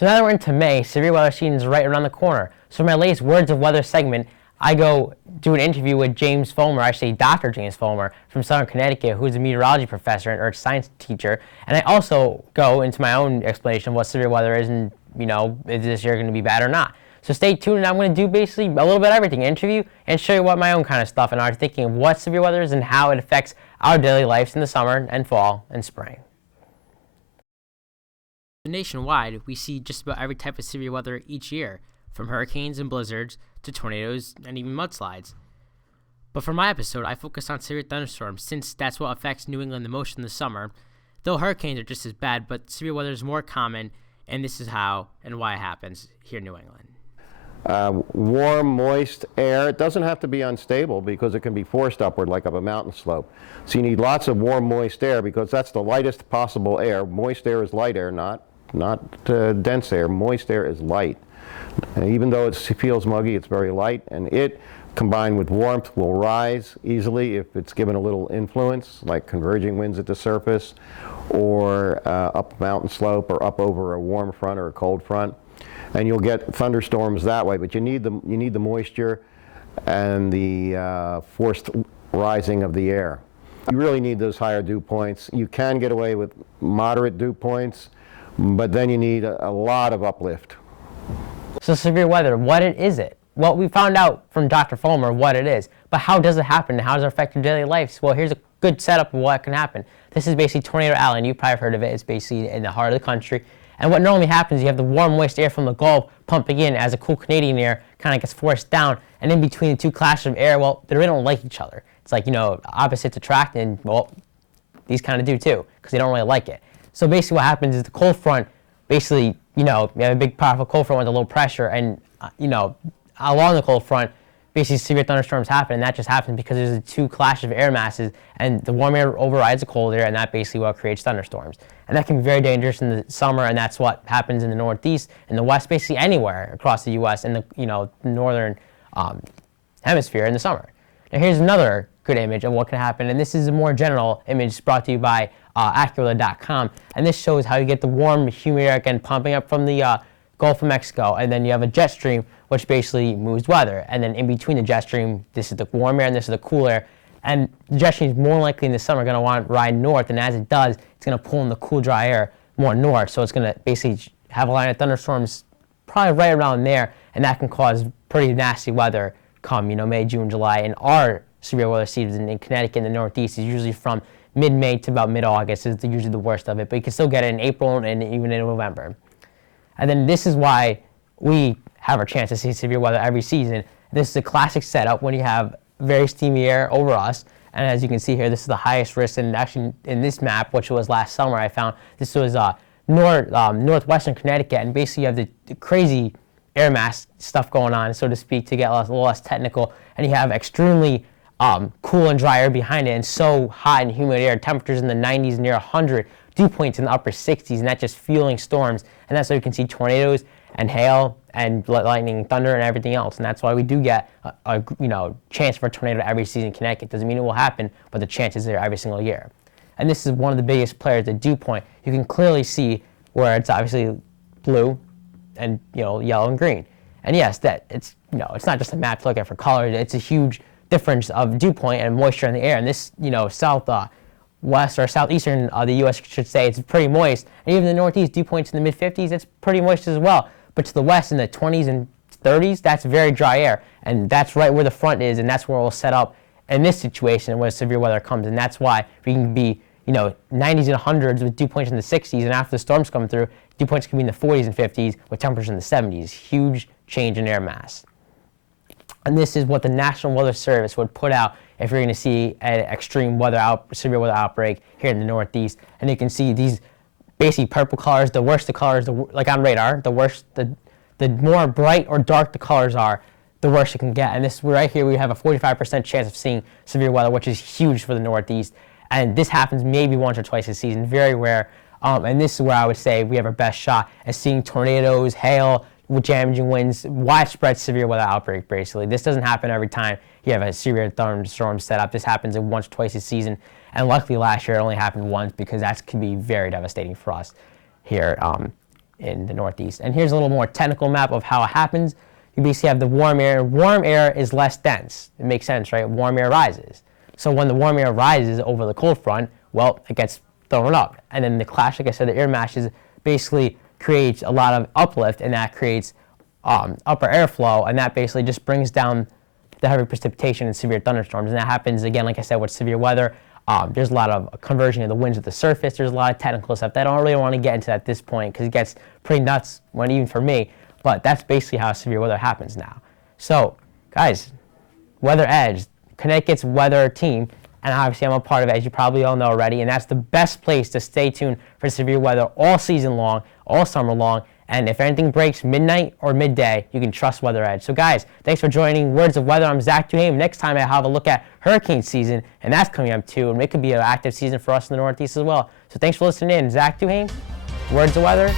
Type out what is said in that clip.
So now that we're into May, severe weather season is right around the corner. So for my latest Words of Weather segment, I go do an interview with James Fulmer, actually Dr. James Fulmer from Southern Connecticut, who's a meteorology professor and earth science teacher. And I also go into my own explanation of what severe weather is and, is this year going to be bad or not. So stay tuned, and I'm going to do basically a little bit of everything, interview and show you what my own kind of stuff and our thinking of what severe weather is and how it affects our daily lives in the summer and fall and spring. Nationwide, we see just about every type of severe weather each year, from hurricanes and blizzards to tornadoes and even mudslides. But for my episode, I focus on severe thunderstorms since that's what affects New England the most in the summer. Though hurricanes are just as bad, but severe weather is more common, and this is how and why it happens here in New England. Warm, moist air. It doesn't have to be unstable because it can be forced upward like up a mountain slope. So you need lots of warm, moist air because that's the lightest possible air. Moist air is light air, not dense air. Moist air is light. Even though it feels muggy, it's very light, and it, combined with warmth, will rise easily if it's given a little influence, like converging winds at the surface, or up a mountain slope, or up over a warm front or a cold front. And you'll get thunderstorms that way, but you need the moisture and the forced rising of the air. You really need those higher dew points. You can get away with moderate dew points, but then you need a lot of uplift. So severe weather, what is it? Well, we found out from Dr. Fulmer what it is, but how does it happen and how does it affect your daily life? Well, here's a good setup of what can happen. This is basically Tornado Alley. You've probably heard of it. It's basically in the heart of the country. And what normally happens, you have the warm, moist air from the Gulf pumping in as the cool Canadian air kind of gets forced down. And in between the two clashes of air, well, they really don't like each other. It's like, opposites attract, and, well, these kind of do too, because they don't really like it. So basically what happens is the cold front, basically, you have a big, powerful cold front with a low pressure, and, along the cold front, basically severe thunderstorms happen, and that just happens because there's the two clashes of air masses, and the warm air overrides the cold air, and that basically what creates thunderstorms. And that can be very dangerous in the summer, and that's what happens in the Northeast, in the West, basically anywhere across the U.S. in the northern hemisphere in the summer. Now here's another good image of what can happen, and this is a more general image brought to you by AccuWeather.com, and this shows how you get the warm, humid air again pumping up from the Gulf of Mexico, and then you have a jet stream which basically moves weather, and then in between the jet stream, this is the warm air and this is the cool air, and the jet stream is more likely in the summer going to want to ride north, and as it does, it's going to pull in the cool, dry air more north, so it's going to basically have a line of thunderstorms probably right around there, and that can cause pretty nasty weather come, May, June, July, and our severe weather season in Connecticut and the Northeast is usually from mid-May to about mid-August is usually the worst of it, but you can still get it in April and even in November. And then this is why we have our chance to see severe weather every season. This is a classic setup when you have very steamy air over us, and as you can see here, this is the highest risk, and actually in this map, which was last summer, I found this was northwestern Connecticut, and basically you have the crazy air mass stuff going on, so to speak, to get a little less technical, and you have extremely cool and dry air behind it, and so hot and humid air, temperatures in the 90s, near 100, dew points in the upper 60s, and that's just fueling storms, and that's why you can see tornadoes and hail and lightning and thunder and everything else, and that's why we do get a chance for a tornado every season in Connecticut. Doesn't mean it will happen, but the chance is there every single year. And this is one of the biggest players, the dew point. You can clearly see where it's obviously blue and yellow and green. And yes, that it's it's not just a map to look at for color. It's a huge difference of dew point and moisture in the air. And this southwest or southeastern of the U.S. should say it's pretty moist. And even the Northeast, dew points in the mid-50s, it's pretty moist as well. But to the west in the 20s and 30s, that's very dry air. And that's right where the front is, and that's where we'll set up in this situation where severe weather comes. And that's why we can be 90s and 100s with dew points in the 60s, and after the storms come through, dew points can be in the 40s and 50s with temperatures in the 70s. Huge change in air mass. And this is what the National Weather Service would put out if you're going to see an extreme severe weather outbreak here in the Northeast. And you can see these basically purple colors, the worse the colors, like on radar, the worse, the more bright or dark the colors are, the worse it can get. And this right here, we have a 45% chance of seeing severe weather, which is huge for the Northeast. And this happens maybe once or twice a season, very rare. And this is where I would say we have our best shot at seeing tornadoes, hail, with damaging winds, widespread severe weather outbreak, basically. This doesn't happen every time you have a severe thunderstorm set up. This happens once or twice a season. And luckily last year it only happened once because that could be very devastating for us here in the Northeast. And here's a little more technical map of how it happens. You basically have the warm air. Warm air is less dense. It makes sense, right? Warm air rises. So when the warm air rises over the cold front, well, it gets thrown up. And then the clash, like I said, the air masses basically creates a lot of uplift, and that creates upper airflow, and that basically just brings down the heavy precipitation and severe thunderstorms. And that happens, again, like I said, with severe weather. There's a lot of conversion of the winds at the surface. There's a lot of technical stuff that I don't really want to get into at this point because it gets pretty nuts, even for me. But that's basically how severe weather happens now. So, guys, Weather Edge, Connecticut's weather team, and obviously I'm a part of it, as you probably all know already, and that's the best place to stay tuned for severe weather all season long, all summer long, and if anything breaks midnight or midday, you can trust Weather Edge. So guys, thanks for joining Words of Weather. I'm Zack Duhaime. Next time I have a look at hurricane season, and that's coming up too, and it could be an active season for us in the Northeast as well. So thanks for listening in. Zack Duhaime, Words of Weather.